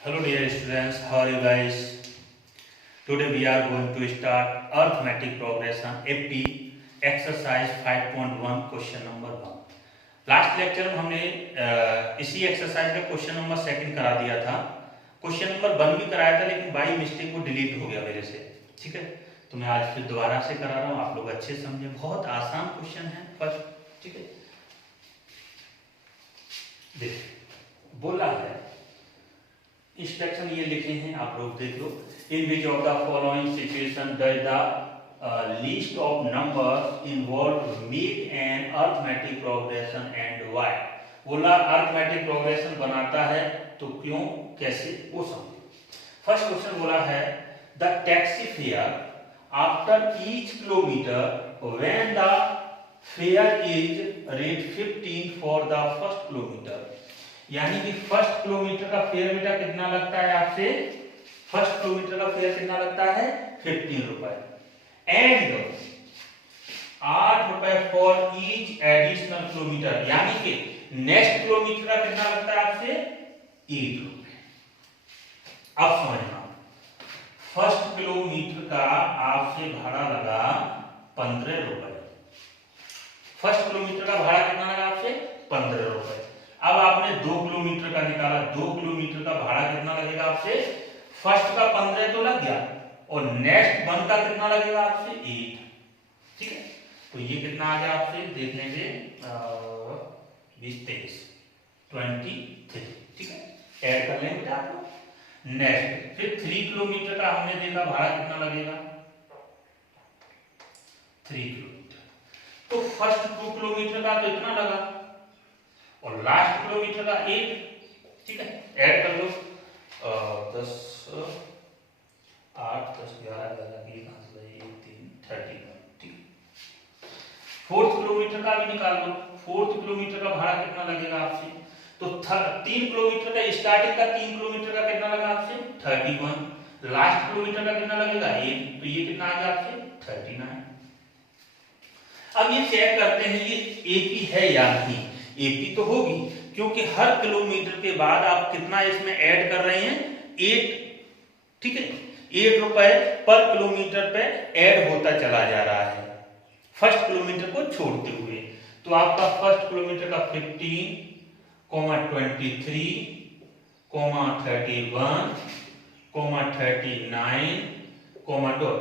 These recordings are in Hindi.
Hello dear students, how are you guys? Today we are going to start arithmetic progression FT exercise 5.1 question number 1. Last lecture में हमने इसी एक्सरसाइज का क्वेश्चन नंबर सेकंड करा दिया था। क्वेश्चन नंबर 1 भी कराया था लेकिन बाई मिस्टेक वो डिलीट हो गया मेरे से। ठीक है, तो मैं आज फिर दोबारा से करा रहा हूँ, आप लोग अच्छे समझे। बहुत आसान क्वेश्चन है फर्स्ट। ठीक है, देखिए बोला है, इंस्ट्रक्शन ये लिखे हैं, आप लोग देख लो। In which of the following situation does the list of numbers involve make an arithmetic progression and why. बोला अरिथमेटिक प्रोग्रेशन बनाता है तो क्यों, कैसे, वो समझो। फर्स्ट क्वेश्चन बोला है the taxi fare after each kilometre when the fair is rate 15 for the first kilometre. यानी कि फर्स्ट किलोमीटर का फेयर बेटा कितना लगता है आपसे, फर्स्ट किलोमीटर का फेयर कितना लगता है 15 रुपए, एंड 8 रुपए फॉर ईच एडिशनल किलोमीटर। यानी कि नेक्स्ट किलोमीटर का कितना लगता है आपसे 8 रुपए। अब समझना, फर्स्ट किलोमीटर का आपसे भाड़ा लगा 15 रुपए, फर्स्ट किलोमीटर का भाड़ा कितना लगा आपसे 15 रुपए। अब आपने 2 किलोमीटर का निकाला, 2 किलोमीटर का भाड़ा कितना लगेगा आपसे, फर्स्ट का 15 तो लग गया और नेक्स्ट 1 का कितना लगेगा आपसे 8। ठीक है, तो ये कितना आ गया आपसे देख लेंगे 20 23 23। ठीक है, ऐड कर लेंगे आप लोग। नेक्स्ट फिर 3 किलोमीटर का हमने देखा भाड़ा कितना लगेगा 3 किलोमीटर, तो फर्स्ट 2 किलोमीटर का तो इतना लगा और लास्ट किलोमीटर का 8। ठीक है, ऐड कर लो 10 8 10 11 31। ठीक है, फोर्थ किलोमीटर का भी निकाल लो, फोर्थ किलोमीटर का भाड़ा कितना लगेगा आपसे, तो 3 किलोमीटर का स्टार्टिंग का 3 किलोमीटर का कितना लगा आपसे 31, लास्ट किलोमीटर का कितना लगेगा 8, तो ये कितना आ गया आपसे 39। अब ये चेक करते हैं ये एपी है या नहीं। एपी तो होगी क्योंकि हर किलोमीटर के बाद आप कितना इसमें ऐड कर रहे हैं 8। ठीक है, 8 रुपए पर किलोमीटर पे ऐड होता चला जा रहा है फर्स्ट किलोमीटर को छोड़ते हुए। तो आपका फर्स्ट किलोमीटर का 15, 23, 31, 39, डॉट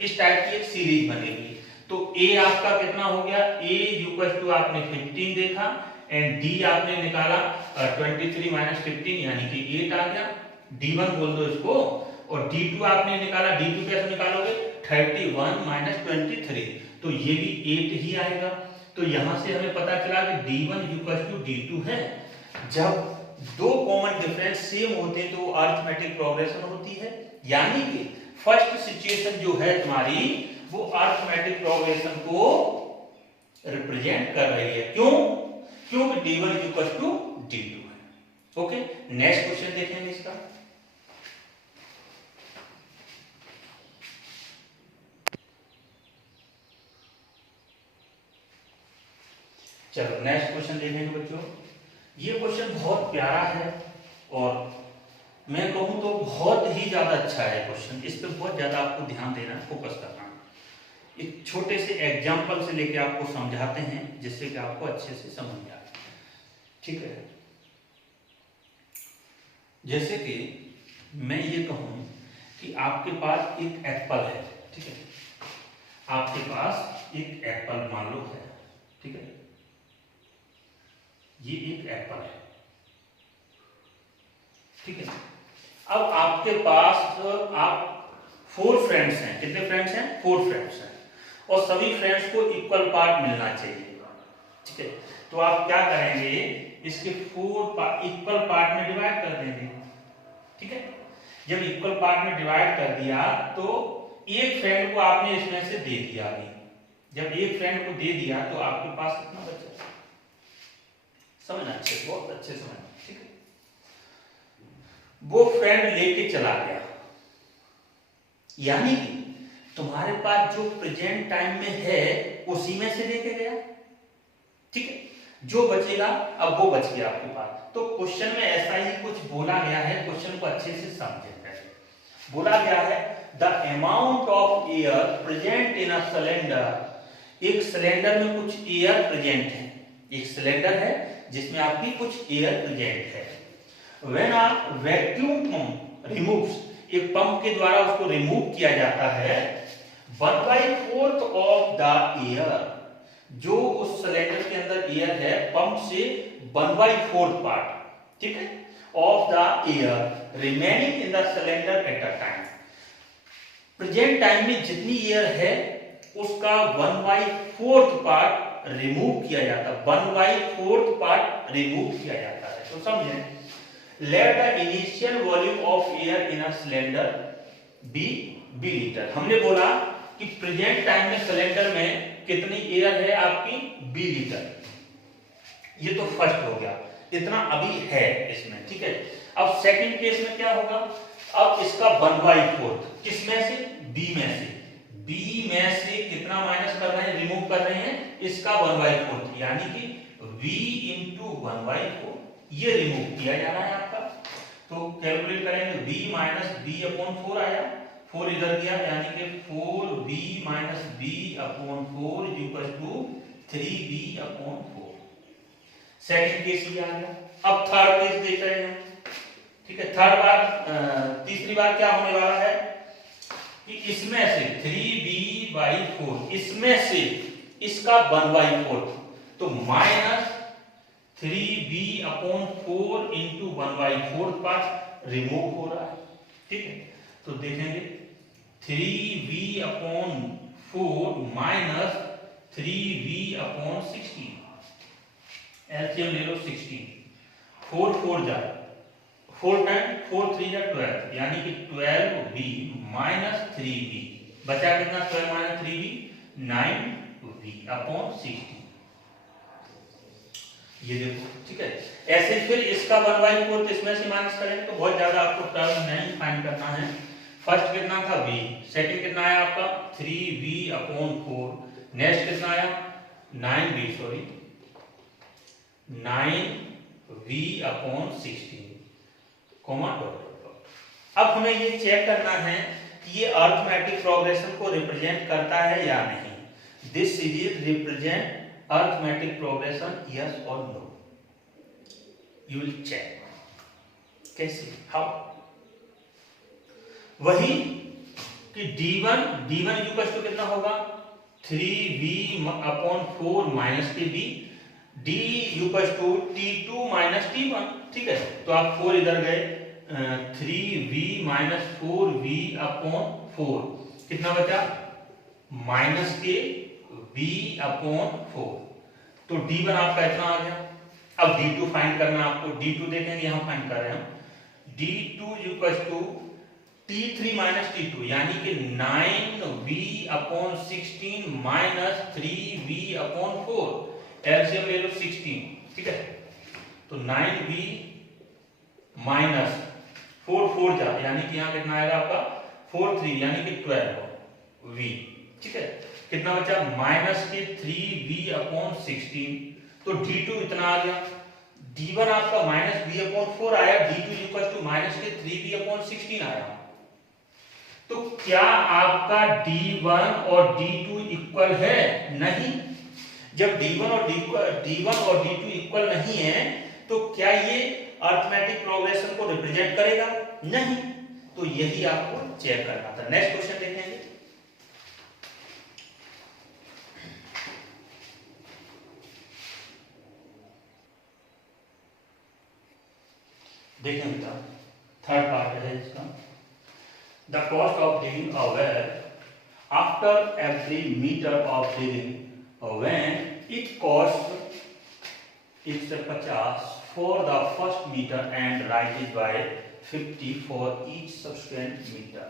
इस टाइप की एक सीरीज बनेगी। तो ए आपका कितना हो गया, ए इक्वल टू आपने 15 देखा एंड डी आपने निकाला 23 माइनस 15 यानी कि 8 आ गया। D1 बोल दो इसको, और D2 आपने निकाला, D2 कैसे निकालोगे 31 माइनस 23, तो ये भी 8 ही आएगा। तो यहां से हमें पता चला कि D1 इक्वल टू D2 है। जब दो कॉमन डिफरेंस सेम होते हैं तो वो अरिथमेटिक प्रोग्रेशन होती है। यानी कि फर्स्ट सिचुएशन जो है तुम्हारी वो अरिथमेटिक प्रोग्रेशन को रिप्रेजेंट कर रही है। क्यों, क्योंकि D1 इक्वल टू D2 है। ओके, नेक्स्ट क्वेश्चन देखेंगे इसका। चलो नेक्स्ट क्वेश्चन देखेंगे बच्चों। ये क्वेश्चन बहुत प्यारा है और मैं कहूं तो बहुत ही ज्यादा अच्छा है क्वेश्चन। इस पे बहुत ज्यादा आपको ध्यान देना, फोकस करना। एक छोटे से एग्जाम्पल से लेके आपको समझाते हैं जिससे कि आपको अच्छे से समझ में आए। ठीक है, जैसे कि मैं ये कहूं कि आपके पास एक एप्पल है। ठीक है, आपके पास एक एप्पल मान लो है। ठीक है, ये एक एप्पल है। ठीक है, अब आपके पास आप 4 फ्रेंड्स हैं। कितने फ्रेंड्स हैं 4 फ्रेंड्स हैं और सभी फ्रेंड्स को इक्वल पार्ट मिलना चाहिए। ठीक है, तो आप क्या करेंगे, इसके 4 इक्वल पार्ट में डिवाइड कर देंगे। ठीक है, जब इक्वल पार्ट में डिवाइड कर दिया तो एक फ्रेंड को आपने इसमें से दे दिया। जब एक फ्रेंड को दे दिया तो आपके पास कितना बचा, समझना अच्छे, बहुत अच्छे समझना। ठीक है, वो फ्रेंड लेके चला गया, यानी कि तुम्हारे पास जो प्रेजेंट टाइम में है उसी में से लेके गया। ठीक है, जो बचेगा अब वो बच गया आपके पास। तो क्वेश्चन में ऐसा ही कुछ बोला गया है, क्वेश्चन को अच्छे से समझें। बोला गया है the amount of air present in a cylinder, एक सिलेंडर में कुछ एयर प्रेजेंट है, एक सिलेंडर है जिसमें आपकी कुछ एयर प्रेजेंट है। When a vacuum pump removes, एक पंप के द्वारा उसको रिमूव किया जाता है 1/4 ऑफ द एयर, जो उस सिलेंडर के अंदर एयर है पंप से 1/4 पार्ट, ठीक है, of the air remaining in the cylinder at a time, present time में जितनी एयर है उसका 1/4 पार्ट रिमूव किया जाता है, 1/4 पार्ट रिमूव किया जाता है। तो समझें, let the initial volume of air in a cylinder be litre. हमने बोला कि प्रेजेंट टाइम में सिलेंडर में कितनी एयर है आपकी, बी लीटर। ये तो फर्स्ट हो गया, इतना अभी है इसमें, ठीक है। अब सेकंड केस में क्या होगा, अब इसका 1/4 किसमें से, बी में से, बी में से कितना माइनस कर रहे हैं, रिमूव कर रहे हैं, इसका 1/4, यानी कि v इंटू 1/4 ये रिमूव किया जा रहा है आपका। तो कैलकुलेट करेंगे, v माइनस बी अपॉन 4 आया, 4 इधर गया, यानी कि 4v minus b upon 4 equal to 3v upon 4। Second case ये आ गया। अब थर्ड केस देख रहे हैं, ठीक है। थर्ड बार तीसरी बार क्या होने वाला है कि इसमें से 3v/4 इसमें से इसका 1/4, तो minus 3v/4 into 1/4 part remove हो रहा है, ठीक है। तो देखेंगे 3v/4 माइनस 3v/16, एलसीएम ले लो 16, 4 4 जाए, 4 टाइम 4 3 जा 12, यानी कि 12v माइनस 3v, बचा कितना, 12 माइनस 3v 9v/16, ये देखो, ठीक है। ऐसे फिर इसका 1/4 इसमें से माइनस करेंगे तो बहुत ज्यादा आपको टर्म नहीं फाइंड करना है। फर्स्ट कितना था v, सेकंड कितना आया आपका 3v/4, नेक्स्ट कितना आया 9v/16 कॉमा डॉट डॉट। अब हमें ये चेक करना है कि ये अरिथमेटिक प्रोग्रेशन को रिप्रेजेंट करता है या नहीं। This series represent arithmetic progression, yes और नो। यू विल चेक कैसे, हाउ, वही कि d1 इक्वल टू कितना होगा 3v/4 माइनस के b, d equal to t2 minus t1, ठीक है। तो आप 4 इधर गए, 3v माइनस 4v/4 कितना बचा, माइनस के v/4, तो d1 आपका इतना आ गया। अब d2 फाइंड करना है आपको, d2 देखेंगे यहां फाइंड कर रहे हैं हम, d2 equal to t3 minus t2, यानी कि 9v/16 माइनस 3v/4, एलसीएम ले लो 16, ठीक है। तो 9v माइनस 4 4 जा, यानी कि यहाँ कितना आएगा आपका 4 3, यानी कि 12v, ठीक है। कितना बचा, माइनस के 3v/16, तो d2 इतना आ गया। d1 आपका माइनस v/4 आया, d2 इक्वल टू माइनस के 3v/16 आया। तो क्या आपका d1 और d2 इक्वल है, नहीं। जब d1 और d2 इक्वल नहीं है तो क्या ये अरिथमेटिक प्रोग्रेशन को रिप्रेजेंट करेगा, नहीं। तो यही आपको चेक करना था। नेक्स्ट क्वेश्चन देखेंगे, देखें बेटा, थर्ड पार्ट है इसका। The cost of digging a well after every metre of digging when it cost 150 for the first metre and rises by 50 for each subsequent metre.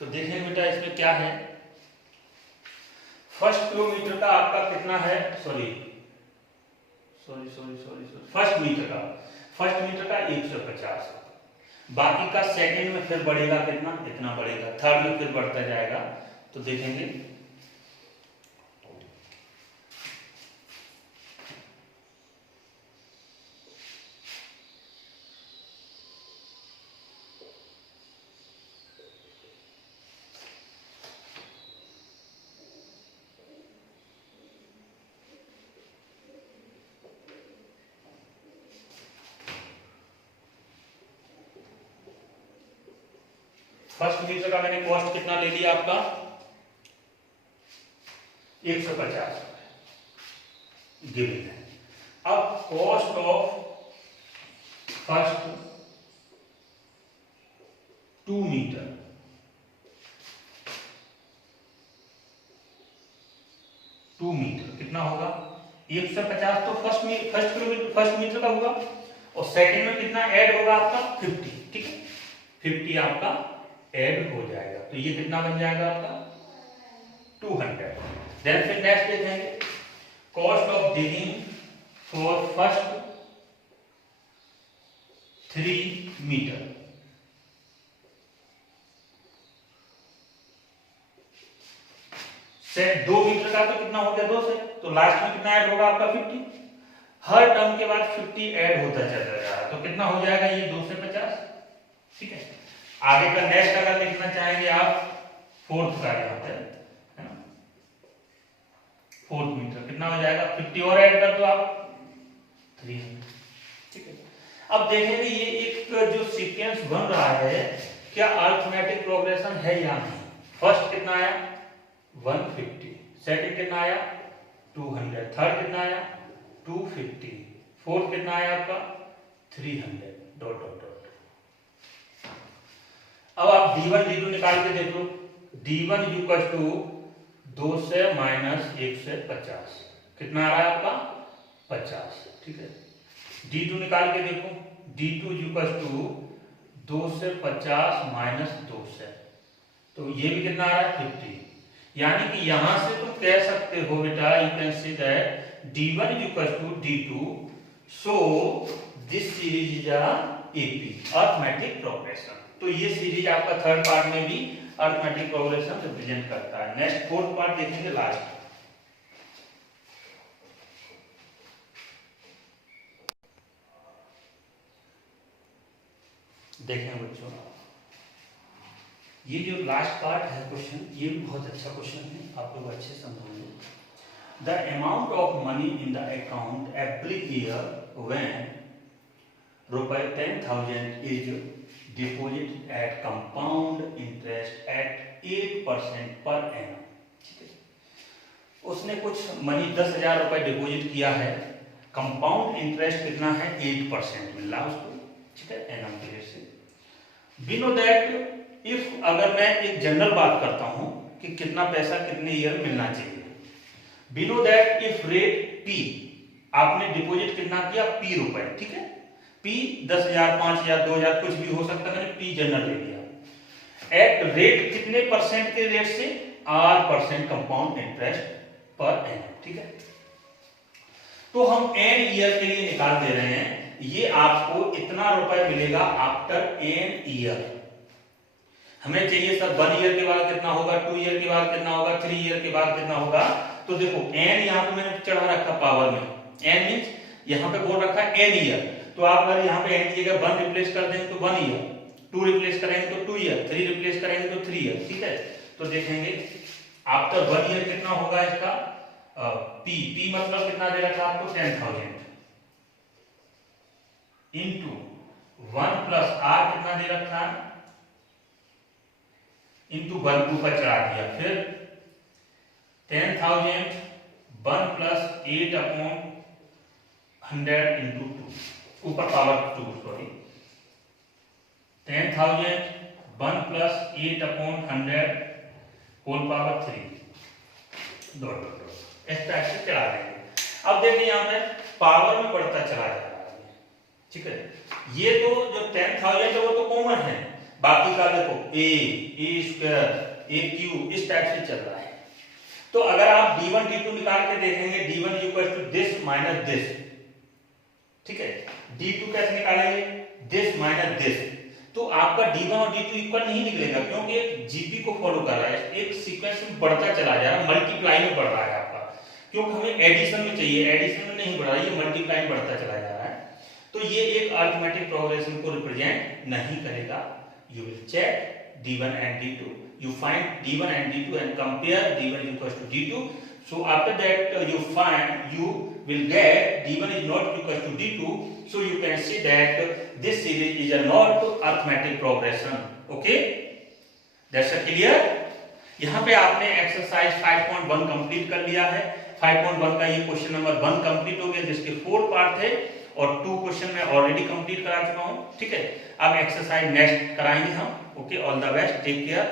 तो देखें बेटा इसमें क्या है, फर्स्ट किलोमीटर का आपका कितना है, फर्स्ट मीटर का 150, बाकी का सेकंड में फिर बढ़ेगा कितना, इतना बढ़ेगा, थर्ड में फिर बढ़ता जाएगा। तो देखेंगे फर्स्ट मीटर का मैंने कॉस्ट कितना ले लिया आपका 150 गिवन है। अब कॉस्ट ऑफ फर्स्ट 2 मीटर कितना होगा 150 तो फर्स्ट मीटर का होगा और सेकंड में कितना ऐड होगा आपका 50, ठीक है 50 आपका ऐड हो जाएगा तो ये कितना बन जाएगा आपका 200। देन फिर नेक्स्ट देखेंगे cost of digging for first 3 metre से 2 मीटर का तो कितना हो गया 2 से तो लास्ट में कितना ऐड होगा आपका 50। हर टर्म के बाद 50 ऐड होता चला जा रहा है तो कितना हो जाएगा ये 2 से 50, ठीक है। आगे का नेक्स्ट अगर लिखना चाहेंगे आप फोर्थ का यहाँ पे है ना 4 मीटर कितना हो जाएगा 50 और ऐड कर दो आप 300, ठीक है। अब देखेंगे ये एक जो सीक्वेंस बन रहा है क्या अरिथमेटिक प्रोग्रेशन है या नहीं। फर्स्ट कितना आया 150, सेकंड कितना आया 200, थर्ड कितना आया 250, फोर्थ कितना आया आपका 300 डॉट डॉट डॉट। अब आप d1 d2 निकाल के देख लो d1 इक्वल टू 2 से माइनस 1 से 50 कितना आ रहा है आपका 50, ठीक है। d2 निकाल के देखो d2 इक्वल टू 2 से 50 माइनस 2 से तो ये भी कितना आ रहा है 50। यानी कि यहां से तुम कह सकते हो बेटा you can see that d1 is equal to d2 so this series is a AP arithmetic progression. तो ये सीरीज आपका थर्ड पार्ट में भी अरिथमेटिक प्रोग्रेशन रिप्रेजेंट करता है। नेक्स्ट फोर्थ पार्ट देखेंगे लास्ट देखें बच्चों ये जो लास्ट पार्ट है क्वेश्चन ये भी बहुत अच्छा क्वेश्चन है आप लोग अच्छे समझेंगे। The amount of money in the account every year when ₹10,000 is deposit eight compound interest eight 8% per annum, ठीक है। उसने कुछ मनी 10,000 रुपए डिपॉजिट किया है, कंपाउंड इंटरेस्ट कितना है 8% मिल रहा है उसको, ठीक है एनम के रेट से। वी नो दैट इफ अगर मैं एक जनरल बात करता हूं कि कितना पैसा कितने ईयर मिलना चाहिए, we know that if rate P आपने डिपॉजिट कितना किया P रुपए, ठीक है P 10,000 5,000 2,000 कुछ भी हो सकता है, मैंने P जनरल ले लिया। एट रेट कितने परसेंट के रेट से 8% कंपाउंड इंटरेस्ट पर एनम, ठीक है। तो हम n ईयर के लिए निकाल दे रहे हैं, ये आपको इतना रुपए मिलेगा आफ्टर n ईयर। हमें चाहिए सर 1 ईयर के बाद कितना होगा, 2 ईयर के बाद कितना होगा, 3 ईयर के बाद कितना होगा। तो देखो n यहाँ पे मैंने चढ़ा रखा पावर में, n मींस यहाँ पे बोल रखा है n ईयर, तो आप अगर यहाँ पे n की जगह 1 रिप्लेस कर देंगे तो 1 ईयर, 2 रिप्लेस करेंगे तो 2 ईयर, 3 रिप्लेस करेंगे तो 3 ईयर, ठीक है। तो देखेंगे आफ्टर 1 ईयर कितना होगा इसका P मतलब कितना दे रखा आपको 10,000 इंटू 1 प्लस R कितना दे रखा है इंटू 1 ऊपर चढ़ा दिया, फिर 10,000 1 प्लस 8 अपॉन 100 इंटू 2 ऊपर power 2 sorry 10,000 1 plus 8 upon 100 whole power 3 dot dot dot इस टाइप से चला देंगे। अब देखिए यहाँ पे पावर में बढ़ता चला जा रहा है, ठीक है। ये तो जो 10,000 है वो तो कॉमन है, बाकी का देखो a स्क्वायर a क्यूब इस टाइप से चल रहा है। तो अगर आप d1 d2 निकाल के देखेंगे d1 equal to this minus this, ठीक है। d2 कैसे निकालेंगे दिस माइनस दिस, तो आपका d1 और d2 इक्वल नहीं निकलेगा क्योंकि एक जीपी को फॉलो कर रहा है, एक सीक्वेंस में बढ़ता चला जा रहा है, मल्टीप्लाई में बढ़ रहा है आपका, क्योंकि हमें एडिशन में चाहिए, एडिशन में नहीं बढ़ रहा है, ये मल्टीप्लाई में बढ़ता चला जा रहा है। तो ये एक अरिथमेटिक प्रोग्रेशन को रिप्रेजेंट नहीं करेगा। You will check d1 and d2. You find d1 and d2 and compare d1 equals to d2. So after that you will get d1 is not equal to d2. So you can see that this series is a not arithmetic progression. Okay. That's clear. यहाँ पे आपने एक्सरसाइज 5.1 कंप्लीट कर लिया है। 5.1 का ये क्वेश्चन नंबर 1 कंप्लीट हो गया, जिसके 4 पार्ट थे और 2 क्वेश्चन मैं ऑलरेडी कंप्लीट करा चुका हूँ। ठीक है, अब एक्सरसाइज नेक्स्ट कराएंगे हम। Okay, all the best, take care.